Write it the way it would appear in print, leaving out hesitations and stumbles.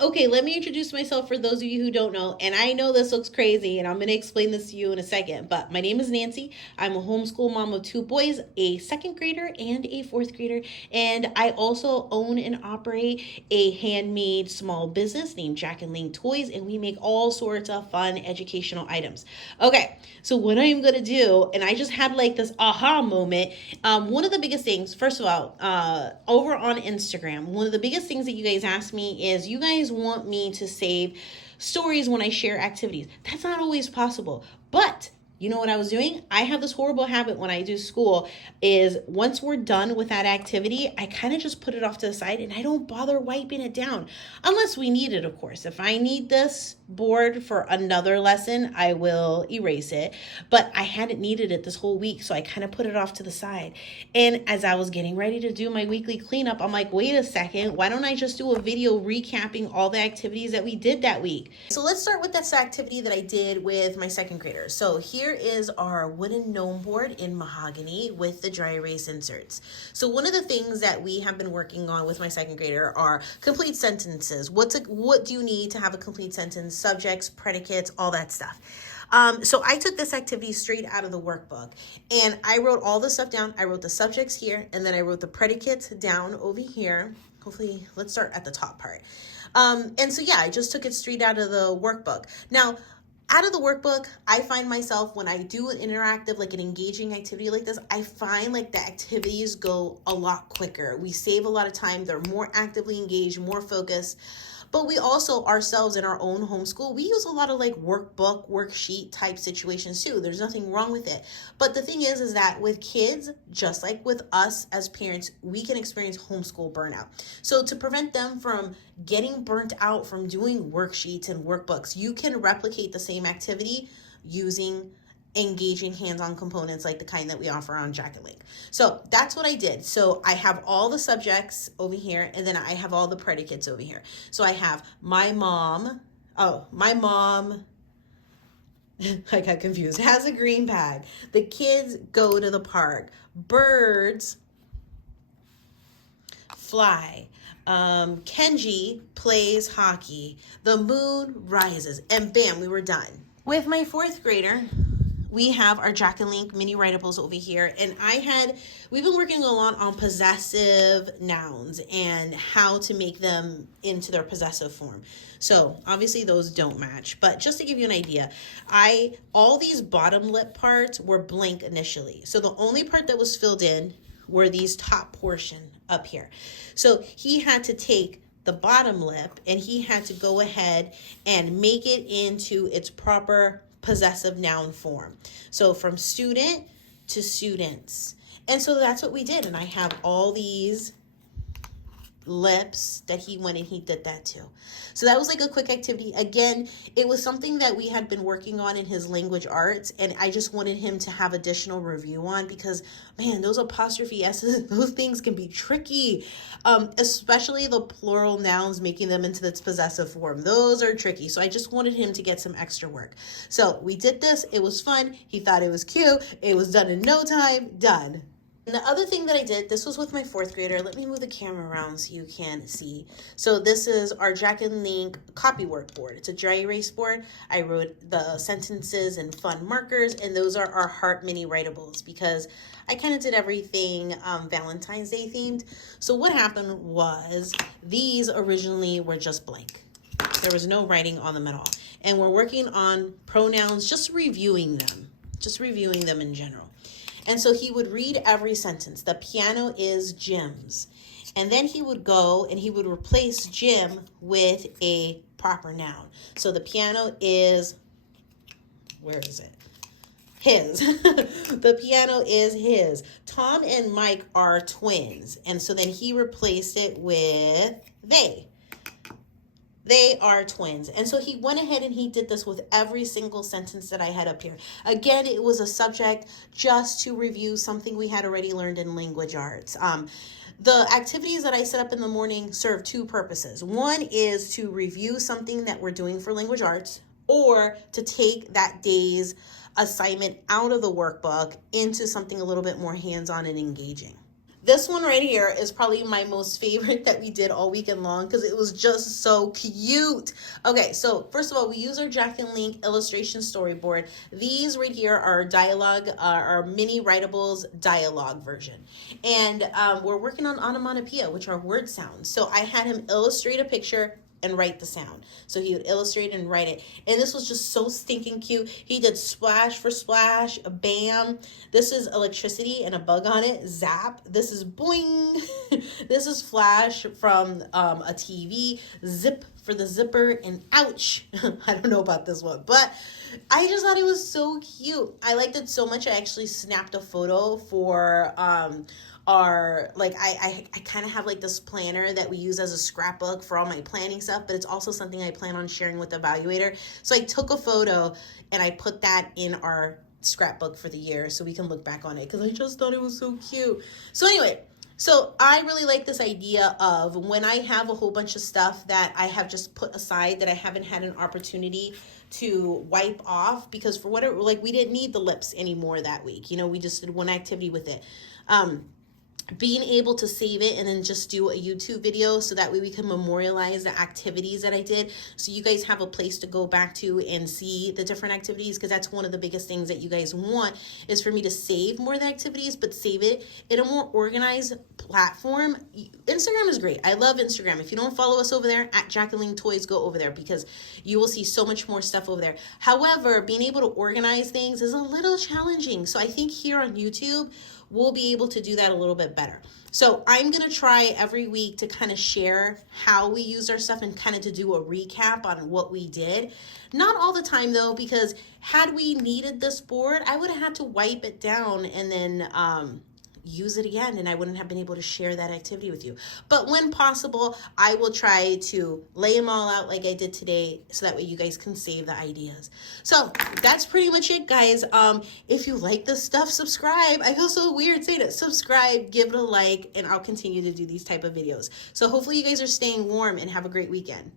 Okay, let me introduce myself for those of you who don't know. And I know this looks crazy, and I'm going to explain this to you in a second. But my name is Nancy. I'm a homeschool mom of two boys, a second grader and a fourth grader. And I also own and operate a handmade small business named Jack and Link Toys, and we make all sorts of fun educational items. Okay, so what I'm going to do, and I just had like this aha moment. One of the biggest things, first of all, over on Instagram, one of the biggest things that you guys ask me is you guys want me to save stories when I share activities. That's not always possible, but you know what I was doing? I have this horrible habit when I do school is once we're done with that activity, I kind of just put it off to the side and I don't bother wiping it down unless we need it, of course. If I need this board for another lesson, I will erase it. But I hadn't needed it this whole week, so I kind of put it off to the side. And as I was getting ready to do my weekly cleanup, I'm like, wait a second, why don't I just do a video recapping all the activities that we did that week? So let's start with this activity that I did with my second graders. So here is our wooden gnome board in mahogany with the dry erase inserts. So one of the things that we have been working on with my second grader are complete sentences. What do you need to have a complete sentence? Subjects, predicates, all that stuff. So I took this activity straight out of the workbook and I wrote all the stuff down. I wrote the subjects here and then I wrote the predicates down over here. Hopefully, let's start at the top part. And so, yeah, I just took it straight out of the workbook. Now, out of the workbook, I find myself when I do an interactive, like an engaging activity like this, I find like the activities go a lot quicker. We save a lot of time. They're more actively engaged, more focused. But we also ourselves in our own homeschool, we use a lot of like workbook, worksheet type situations too. There's nothing wrong with it. But the thing is that with kids, just like with us as parents, we can experience homeschool burnout. So to prevent them from getting burnt out from doing worksheets and workbooks, you can replicate the same activity using engaging hands-on components like the kind that we offer on Jack and Link. So that's what I did. So I have all the subjects over here and then I have all the predicates over here. So I have my mom, I got confused, has a green bag. The kids go to the park. Birds fly. Kenji plays hockey. The moon rises. And bam, we were done. With my fourth grader, we have our Jack and Link mini writables over here. And we've been working a lot on possessive nouns and how to make them into their possessive form. So obviously those don't match, but just to give you an idea, all these bottom lip parts were blank initially. So the only part that was filled in were these top portion up here. So he had to take the bottom lip and he had to go ahead and make it into its proper possessive noun form. So from student to students. And so that's what we did. And I have all these lips that he went and he did that too. So that was like a quick activity. Again, it was something that we had been working on in his language arts, and I just wanted him to have additional review on because, man, those apostrophe S's, those things can be tricky, especially the plural nouns, making them into its possessive form. Those are tricky. So I just wanted him to get some extra work. So we did this. It was fun. He thought it was cute. It was done in no time. Done. And the other thing that I did, this was with my fourth grader. Let me move the camera around so you can see. So this is our Jack and Link copywork board. It's a dry erase board. I wrote the sentences in fun markers, and those are our heart mini writables because I kind of did everything Valentine's Day themed. So what happened was these originally were just blank. There was no writing on them at all. And we're working on pronouns, just reviewing them in general. And so he would read every sentence. The piano is Jim's. And then he would go and he would replace Jim with a proper noun. So the piano is, where is it? His. The piano is his. Tom and Mike are twins. And so then he replaced it with they. They are twins. And so he went ahead and he did this with every single sentence that I had up here. Again, it was a subject just to review something we had already learned in language arts. The activities that I set up in the morning serve two purposes. One is to review something that we're doing for language arts, or to take that day's assignment out of the workbook into something a little bit more hands-on and engaging. This one right here is probably my most favorite that we did all weekend long because it was just so cute. Okay, so first of all, we use our Jack and Link illustration storyboard. These right here are dialogue, our mini writables dialogue version. And we're working on onomatopoeia, which are word sounds. So I had him illustrate a picture and write the sound. So he would illustrate and write it. And this was just so stinking cute. He did splash for splash, bam. This is electricity and a bug on it, zap. This is boing. This is flash from a TV, zip for the zipper, and ouch. I don't know about this one, but I just thought it was so cute. I liked it so much I actually snapped a photo for our, like, I kind of have like this planner that we use as a scrapbook for all my planning stuff, but it's also something I plan on sharing with the evaluator. So I took a photo and I put that in our scrapbook for the year so we can look back on it because I just thought it was so cute. So anyway, so I really like this idea of when I have a whole bunch of stuff that I have just put aside that I haven't had an opportunity to wipe off because for whatever, like, we didn't need the lips anymore that week. You know, we just did one activity with it. Being able to save it and then just do a YouTube video so that way we can memorialize the activities that I did, so you guys have a place to go back to and see the different activities, because that's one of the biggest things that you guys want is for me to save more of the activities, but save it in a more organized platform. Instagram is great. I love Instagram. If you don't follow us over there at Jacqueline Toys, go over there because you will see so much more stuff over there. However, being able to organize things is a little challenging. So I think here on YouTube, we'll be able to do that a little bit better. So I'm going to try every week to kind of share how we use our stuff and kind of to do a recap on what we did. Not all the time though, because had we needed this board, I would have had to wipe it down and then use it again, and I wouldn't have been able to share that activity with you. But when possible, I will try to lay them all out like I did today so that way you guys can save the ideas. So that's pretty much it, guys. If you like this stuff, subscribe. I feel so weird saying it. Subscribe, give it a like, and I'll continue to do these type of videos. So hopefully you guys are staying warm and have a great weekend.